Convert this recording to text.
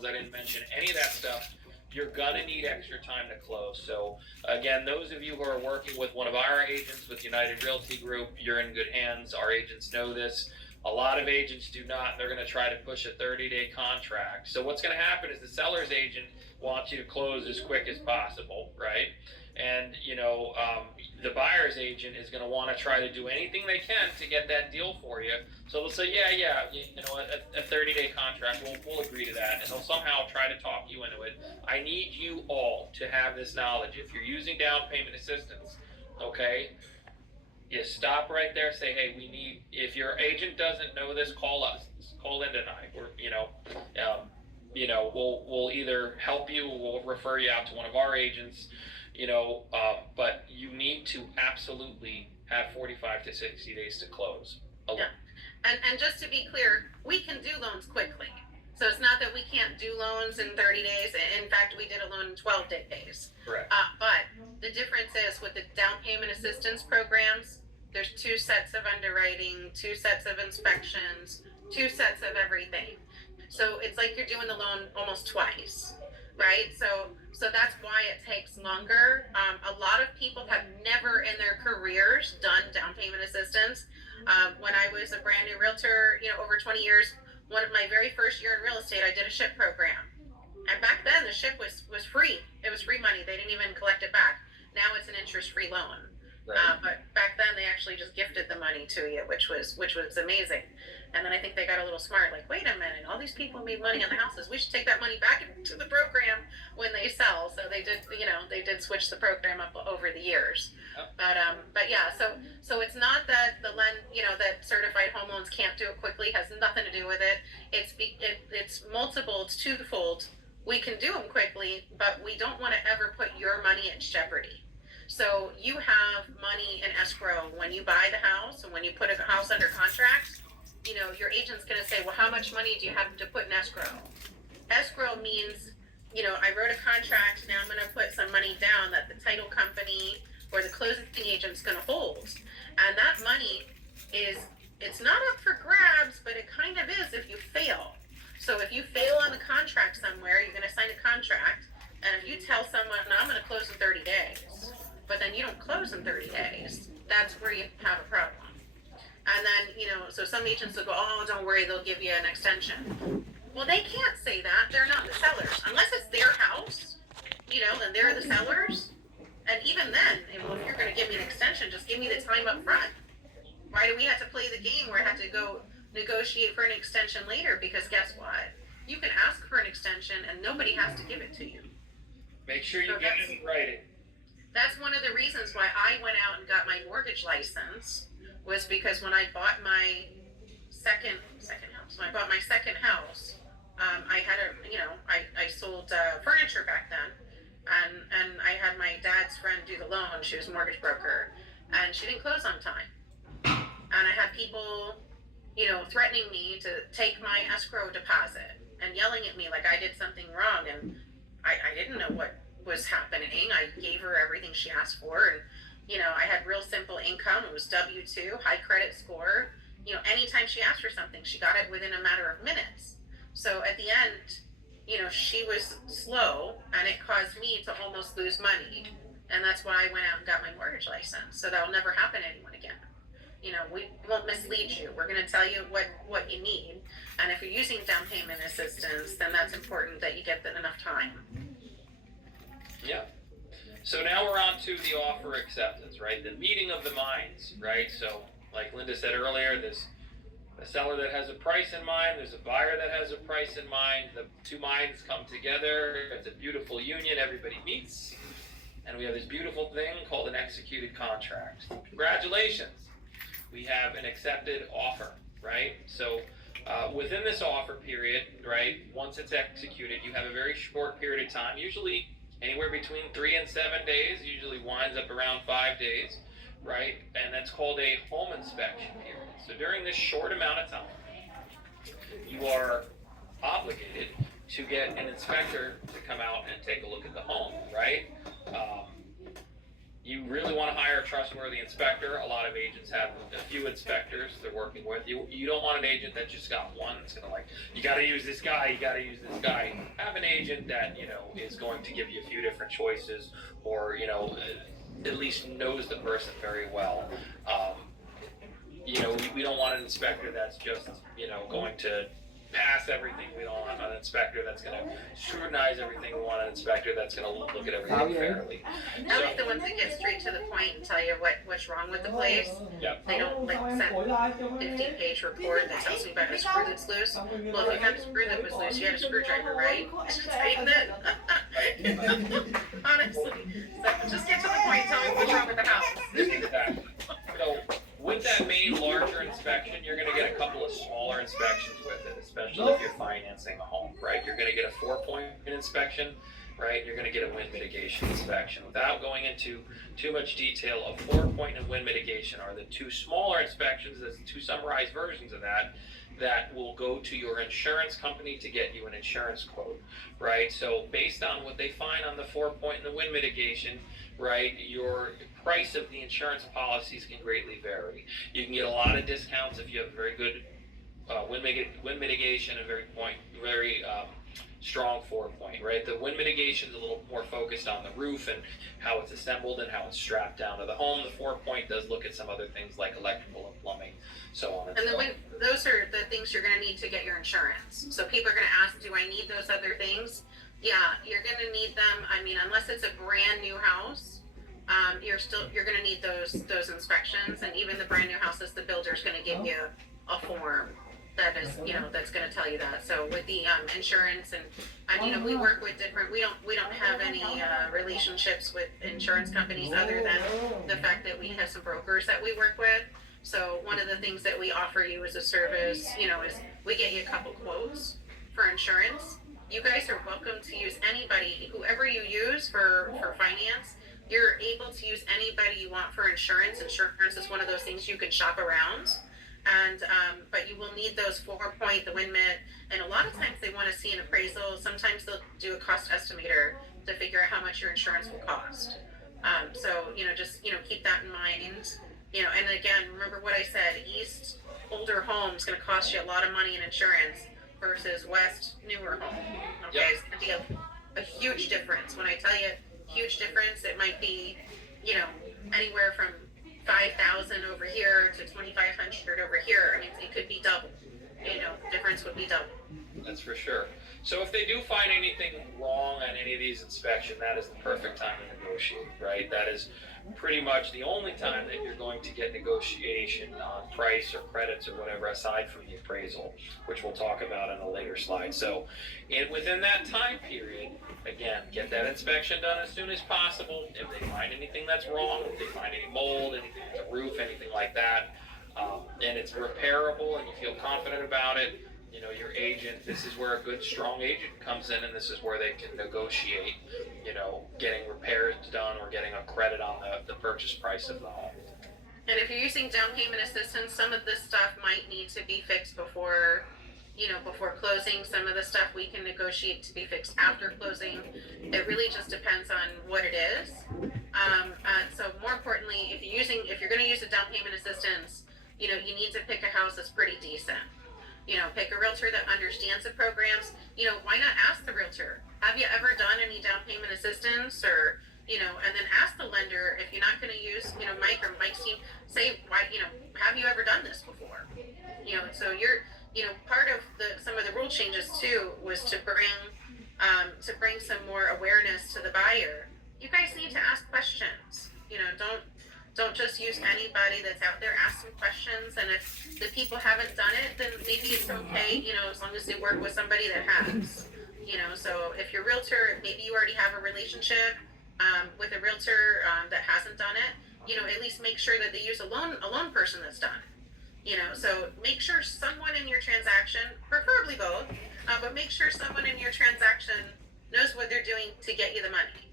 loans. I didn't mention any of that stuff. You're gonna need extra time to close. So again, those of you who are working with one of our agents with United Realty Group, you're in good hands. Our agents know this. A lot of agents do not. They're going to try to push a 30-day contract. So what's going to happen is the seller's agent wants you to close as quick as possible, right? And the buyer's agent is going to want to try to do anything they can to get that deal for you. So they'll say, yeah, a 30-day contract, we'll agree to that, and they'll somehow try to talk you into it. I need you all to have this knowledge. If you're using down payment assistance, okay, you stop right there. Say, hey, if your agent doesn't know this, call us. Call Linda and I. We'll either help you, we'll refer you out to one of our agents. But you need to absolutely have 45 to 60 days to close. Yeah. And just to be clear, we can do loans quickly. So it's not that we can't do loans in 30 days. In fact, we did a loan in 12 days. Correct. But the difference is with the down payment assistance programs, there's 2 sets of underwriting, 2 sets of inspections, 2 sets of everything. So it's like you're doing the loan almost twice, right? So that's why it takes longer. A lot of people have never in their careers done down payment assistance. When I was a brand new realtor, over 20 years, one of my very first year in real estate, I did a SHIP program. And back then the SHIP was free. It was free money. They didn't even collect it back. Now it's an interest-free loan. Right. But back then they actually just gifted the money to you, which was amazing. And then I think they got a little smart, like, wait a minute, all these people made money on the houses. We should take that money back into the program when they sell. So they did, they did switch the program up over the years. Yep. But yeah, so it's not that that certified home loans can't do it quickly. Has nothing to do with it. It's multiple. It's twofold. We can do them quickly, but we don't want to ever put your money at jeopardy. So you have money in escrow when you buy the house and when you put a house under contract. Your agent's going to say, well, how much money do you have to put in escrow? Escrow means, I wrote a contract, now I'm going to put some money down that the title company or the closing agent's going to hold. And that money it's not up for grabs, but it kind of is if you fail. So if you fail on the contract somewhere, you're going to sign a contract, and if you tell someone, I'm going to close in 30 days, but then you don't close in 30 days, that's where you have a problem. And then, so some agents will go, oh, don't worry, they'll give you an extension. Well, they can't say that. They're not the sellers. Unless it's their house, then they're the sellers. And even then, if you're going to give me an extension, just give me the time up front. Why do we have to play the game where I have to go negotiate for an extension later? Because guess what? You can ask for an extension and nobody has to give it to you. Make sure you get it in writing. That's one of the reasons why I went out and got my mortgage license. Was because when I bought my second house, I had I sold furniture back then, and I had my dad's friend do the loan. She was a mortgage broker, and she didn't close on time, and I had people, threatening me to take my escrow deposit and yelling at me like I did something wrong, and I didn't know what was happening. I gave her everything she asked for, and I had real simple income. It was W-2, high credit score. Anytime she asked for something, she got it within a matter of minutes. So at the end, she was slow, and it caused me to almost lose money. And that's why I went out and got my mortgage license. So that will never happen to anyone again. We won't mislead you. We're going to tell you what you need. And if you're using down payment assistance, then that's important that you get enough time. Yeah. So now we're on to the offer acceptance, right? The meeting of the minds, right? So like Linda said earlier, there's a seller that has a price in mind, there's a buyer that has a price in mind, the two minds come together, it's a beautiful union, everybody meets, and we have this beautiful thing called an executed contract. Congratulations, we have an accepted offer, right? So within this offer period, right, once it's executed, you have a very short period of time, usually anywhere between 3 and 7 days, usually winds up around 5 days, right? And that's called a home inspection period. So during this short amount of time, you are obligated to get an inspector to come out and take a look at the home, right? you really want to hire a trustworthy inspector. A lot of agents have a few inspectors they're working with. You don't want an agent that just got one that's going to like, you got to use this guy, you got to use this guy. Have an agent that, is going to give you a few different choices, or, at least knows the person very well. We don't want an inspector that's just, going to pass everything. We don't want an inspector that's going to scrutinize everything. We want an inspector that's going to look at everything fairly. I like the ones that get straight to the point and tell you what's wrong with the place. Yep. They don't send 15-page report that tells me about a screw that's loose. Well, if you had a screw that was loose, you had a screwdriver, right? Just tighten it. Honestly. So just get to the point and tell me what's wrong with the house. Exactly. So with that main larger inspection, you're going to get a couple of smaller inspections with it, especially if you're financing a home, right? You're going to get a 4-point inspection, right? You're going to get a wind mitigation inspection. Without going into too much detail, a 4-point and wind mitigation are the two smaller inspections. There's two summarized versions of that will go to your insurance company to get you an insurance quote, right? So based on what they find on the 4-point and the wind mitigation, right, your price of the insurance policies can greatly vary. You can get a lot of discounts if you have a very good wind mitigation and very strong 4-point, right? The wind mitigation is a little more focused on the roof and how it's assembled and how it's strapped down to the home. The 4-point does look at some other things like electrical and plumbing, so on and so on. Those are the things you're going to need to get your insurance. So people are going to ask, do I need those other things? Yeah, you're going to need them. I mean, unless it's a brand new house, you're going to need those inspections. And even the brand new houses, the builder's going to give you a form that is, that's going to tell you that. So with the insurance and we work with different. We don't have any relationships with insurance companies other than the fact that we have some brokers that we work with. So one of the things that we offer you as a service, is we get you a couple quotes for insurance. You guys are welcome to use anybody, whoever you use for finance. You're able to use anybody you want for insurance. Insurance is one of those things you can shop around. And but you will need those 4-point, the wind mit, and a lot of times they want to see an appraisal. Sometimes they'll do a cost estimator to figure out how much your insurance will cost. So just keep that in mind. And again, remember what I said. East older home is going to cost you a lot of money in insurance versus west newer home. Okay, Yep. It's going to be a huge difference. When I tell you huge difference, it might be anywhere from 5,000 over here to 2,500 over here. I mean, it could be double. Difference would be double. That's for sure. So if they do find anything wrong on any of these inspections, that is the perfect time to negotiate, right? That is pretty much the only time that you're going to get negotiation on price or credits or whatever, aside from the appraisal, which we'll talk about in a later slide. So within that time period, again, get that inspection done as soon as possible. If they find anything that's wrong, if they find any mold, anything with the roof, anything like that, and it's repairable and you feel confident about it, your agent, this is where a good, strong agent comes in, and this is where they can negotiate, getting repairs done or getting a credit on the purchase price of the home. And if you're using down payment assistance, some of this stuff might need to be fixed before closing. Some of the stuff we can negotiate to be fixed after closing. It really just depends on what it is. So more importantly, if you're going to use a down payment assistance, you need to pick a house that's pretty decent. Pick a realtor that understands the programs. Why not ask the realtor, have you ever done any down payment assistance? Or, and then ask the lender, if you're not going to use, Mike or Mike's team, say, why, have you ever done this before? So you're, part of some of the rule changes too was to bring some more awareness to the buyer. You guys need to ask questions. Don't just use anybody that's out there. Ask some questions, and if the people haven't done it, then maybe it's okay, as long as they work with somebody that has. So if your realtor, maybe you already have a relationship with a realtor that hasn't done it, at least make sure that they use a loan person that's done it. So make sure someone in your transaction, preferably both, but make sure someone in your transaction knows what they're doing to get you the money.